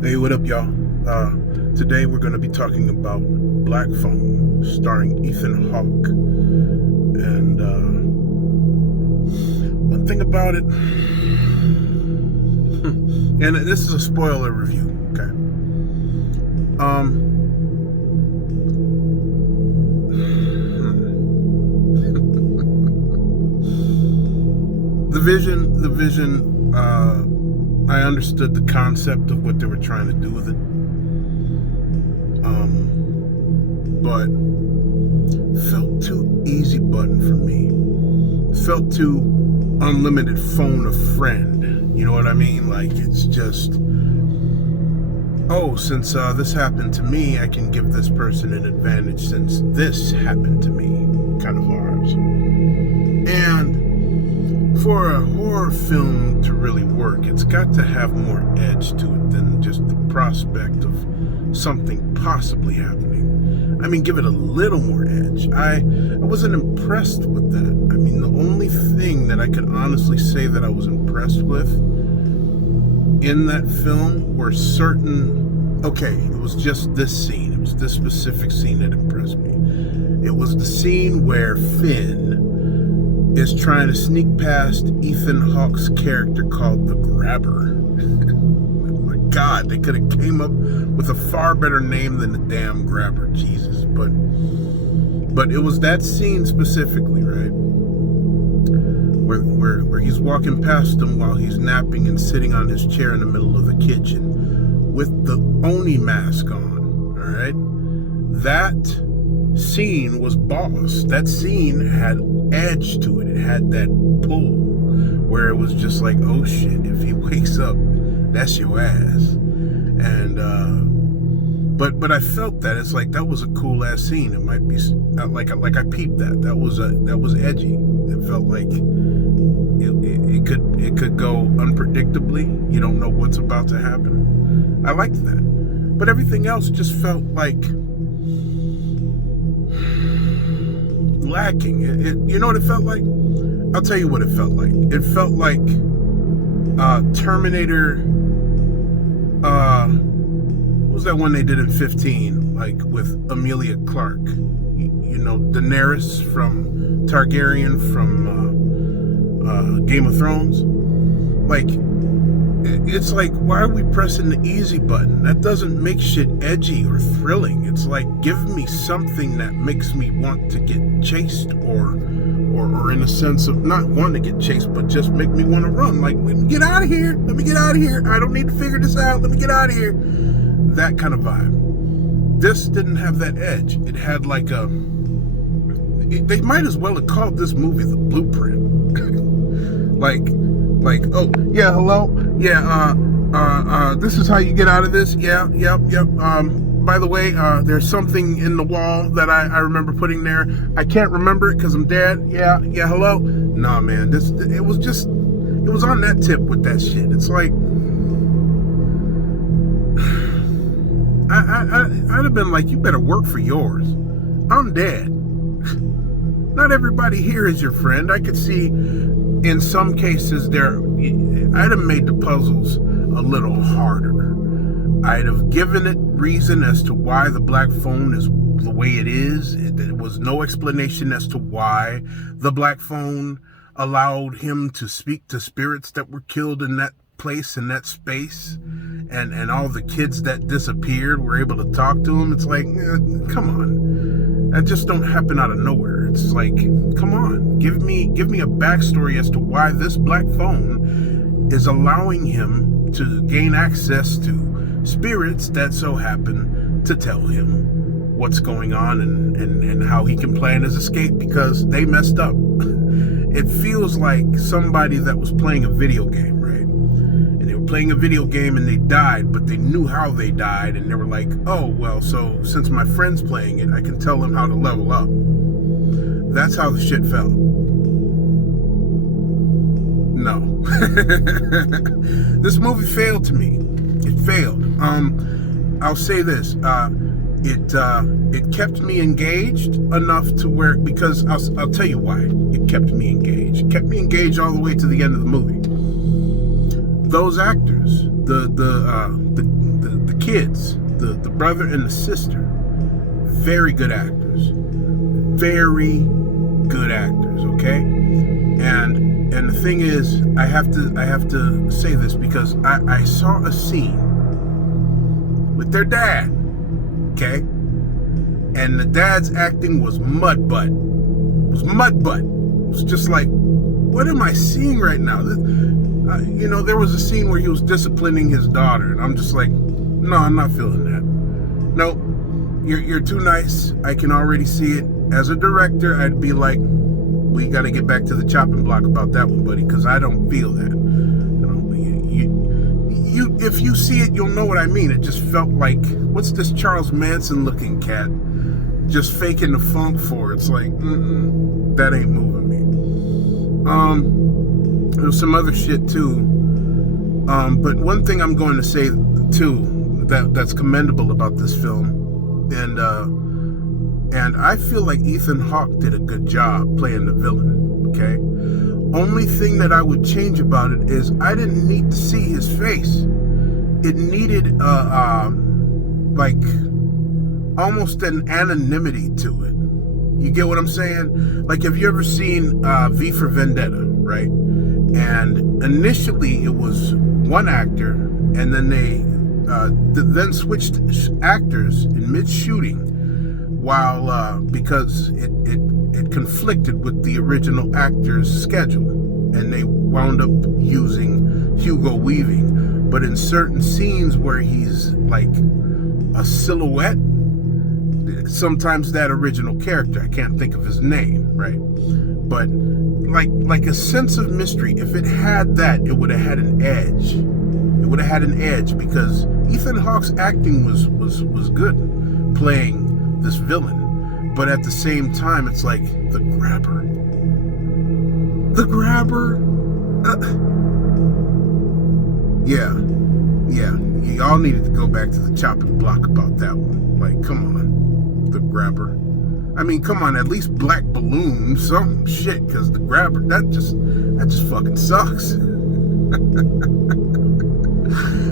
Hey, what up, y'all? Today we're going to be talking about Black Phone, starring Ethan Hawke. And one thing about it, and this is a spoiler review, okay? The vision, I understood the concept of what they were trying to do with it. But felt too easy button for me. Felt too unlimited phone a friend. You know what I mean? Like, it's just, oh, since this happened to me, I can give this person an advantage since this happened to me kind of vibes. And for a horror film to really work, it's got to have more edge to it than just the prospect of something possibly happening. I mean, give it a little more edge. I wasn't impressed with that. I mean, the only thing that I could honestly say that I was impressed with in that film were certain, okay, it was just this scene. It was this specific scene that impressed me. It was the scene where Finn is trying to sneak past Ethan Hawke's character called the Grabber. God, they could have came up with a far better name than the damn Grabber, Jesus. But it was that scene specifically, right? Where he's walking past him while he's napping and sitting on his chair in the middle of the kitchen with the Oni mask on, all right? That scene was boss. That scene had edge to it. It had that pull where it was just like, oh shit, if he wakes up, that's your ass. And but I felt that it's like that was a cool ass scene. It might be like I peeped that. That was edgy. It felt like it could go unpredictably. You don't know what's about to happen. I liked that. But everything else just felt like lacking. You know what it felt like? I'll tell you what it felt like. It felt like Terminator. What was that one they did in 15? Like with Emilia Clarke. You know, Daenerys from Targaryen from Game of Thrones. Like, it's like, why are we pressing the easy button? That doesn't make shit edgy or thrilling. It's like, give me something that makes me want to get chased or in a sense of not wanting to get chased, but just make me want to run. Like, let me get out of here. Let me get out of here. I don't need to figure this out. Let me get out of here. That kind of vibe. This didn't have that edge. It had like they might as well have called this movie The Blueprint. like, oh, yeah, hello? Yeah, this is how you get out of this? Yeah, yep. By the way, there's something in the wall that I remember putting there. I can't remember it because I'm dead. Yeah, hello? Nah, man, it was on that tip with that shit. It's like, I'd have been like, you better work for yours. I'm dead. Not everybody here is your friend. I could see in some cases I'd have made the puzzles a little harder. I'd have given it reason as to why the black phone is the way it is. There was no explanation as to why the black phone allowed him to speak to spirits that were killed in that place, in that space, and all the kids that disappeared were able to talk to him. It's like, come on. That just don't happen out of nowhere. It's like, come on, give me a backstory as to why this black phone is allowing him to gain access to spirits that so happen to tell him what's going on and how he can plan his escape because they messed up. It feels like somebody that was playing a video game, right? And they were playing a video game and they died, but they knew how they died, and they were like, oh, well, so since my friend's playing it, I can tell him how to level up. That's how the shit felt. No. This movie failed to me. It failed. I'll say this. It kept me engaged enough to where, because I'll tell you why it kept me engaged. It kept me engaged all the way to the end of the movie. Those actors, the kids, the brother and the sister, very good actors. Very good actors, okay? And the thing is, I have to say this because I saw a scene with their dad, okay? And the dad's acting was mud butt. It was just like, what am I seeing right now? There was a scene where he was disciplining his daughter, and I'm just like, no, I'm not feeling that. No, you're too nice. I can already see it. As a director, I'd be like, we got to get back to the chopping block about that one, buddy, because I don't feel that. If you see it, you'll know what I mean. It just felt like, what's this Charles Manson looking cat just faking the funk for? It's like, that ain't moving me. There's some other shit too. But one thing I'm going to say too that's commendable about this film, and I feel like Ethan Hawke did a good job playing the villain. Okay. Only thing that I would change about it is I didn't need to see his face. It needed like almost an anonymity to it. You get what I'm saying? Like, have you ever seen V for Vendetta, right? And initially it was one actor, and then they then switched actors in mid-shooting, while because it conflicted with the original actor's schedule, and they wound up using Hugo Weaving. But in certain scenes where he's like a silhouette, sometimes that original character, I can't think of his name, right? But like a sense of mystery, if it had that, it would have had an edge. It would have had an edge, because Ethan Hawke's acting was good playing this villain. But at the same time, it's like, the grabber. Yeah, y'all needed to go back to the chopping block about that one. Like, come on, the grabber. I mean, come on, at least Black Balloon, some shit, because the grabber, that just fucking sucks.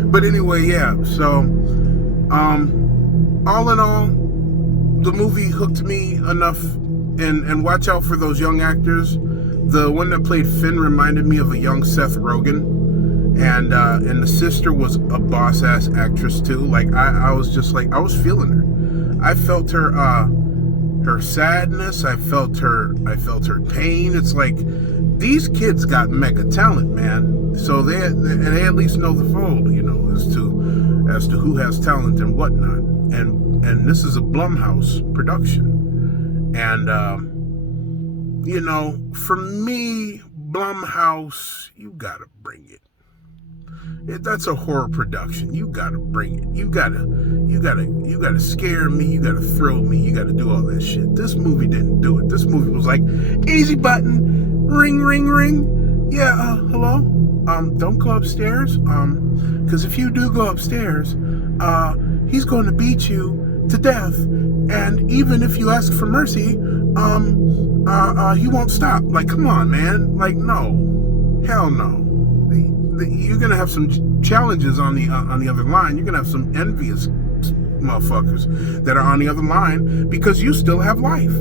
But anyway, yeah, so, all in all, the movie hooked me enough, and watch out for those young actors. The one that played Finn reminded me of a young Seth Rogen. And the sister was a boss ass actress too. Like, I was just like, I was feeling her. I felt her sadness. I felt her pain. It's like, these kids got mega talent, man. So they at least know the fold, as to who has talent and whatnot. And this is a Blumhouse production. And for me, Blumhouse, you gotta bring it. That's a horror production. You gotta bring it. You gotta scare me. You gotta thrill me. You gotta do all that shit. This movie didn't do it. This movie was like, easy button, ring, ring, ring. Yeah, hello. Don't go upstairs. Because if you do go upstairs, he's going to beat you to death. And even if you ask for mercy, he won't stop. Like, come on, man. Like, no, hell no. You're gonna have some challenges on the other line. You're gonna have some envious motherfuckers that are on the other line because you still have life.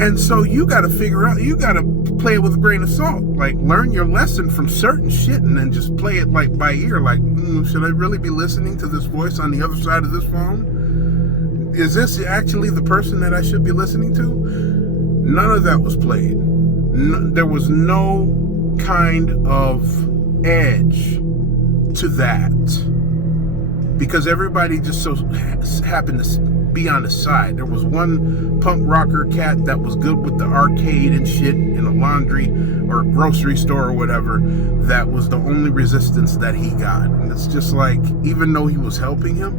And so you got to figure out. You got to play it with a grain of salt. Like, learn your lesson from certain shit, and then just play it like by ear. Like, should I really be listening to this voice on the other side of this phone? Is this actually the person that I should be listening to? None of that was played. There was no kind of edge to that, because everybody just so happened to be on the side. There was one punk rocker cat that was good with the arcade and shit in a laundry or a grocery store or whatever. That was the only resistance that he got. And it's just like, even though he was helping him,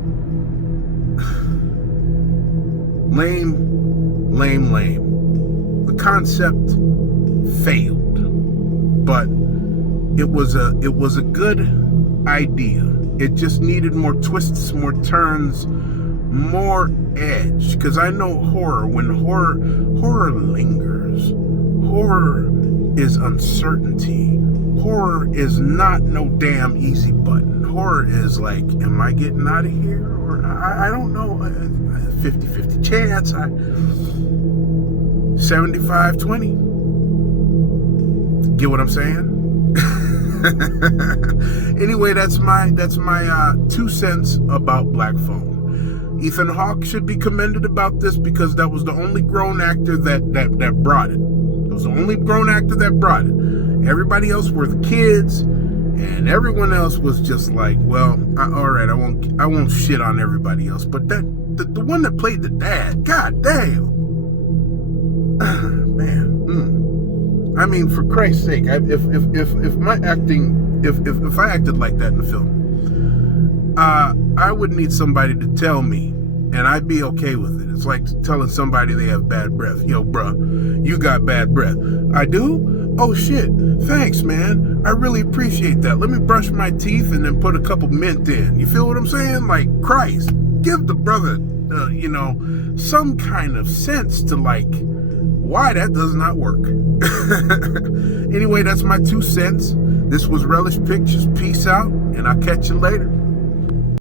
lame. The concept failed, but it was a good idea. It just needed more twists, more turns, more edge. Because I know horror, when horror lingers, horror is uncertainty, horror is not no damn easy button. Horror is like, am I getting out of here? Or I don't know. 50-50 chance. 75-20. Get what I'm saying? Anyway, that's my 2 cents about Black Phone. Ethan Hawke should be commended about this because that was the only grown actor that brought it. It was the only grown actor that brought it. Everybody else were the kids, and everyone else was just like, well, all right, I won't shit on everybody else, but the one that played the dad, god damn, man. I mean, for Christ's sake, if my acting, if I acted like that in the film, I would need somebody to tell me, and I'd be okay with it. It's like telling somebody they have bad breath. Yo, bruh, you got bad breath. I do? Oh shit, thanks, man. I really appreciate that. Let me brush my teeth and then put a couple mint in. You feel what I'm saying? Like, Christ, give the brother, some kind of sense to like why that does not work. Anyway, that's my 2 cents. This was Rellish Pictures. Peace out, and I'll catch you later.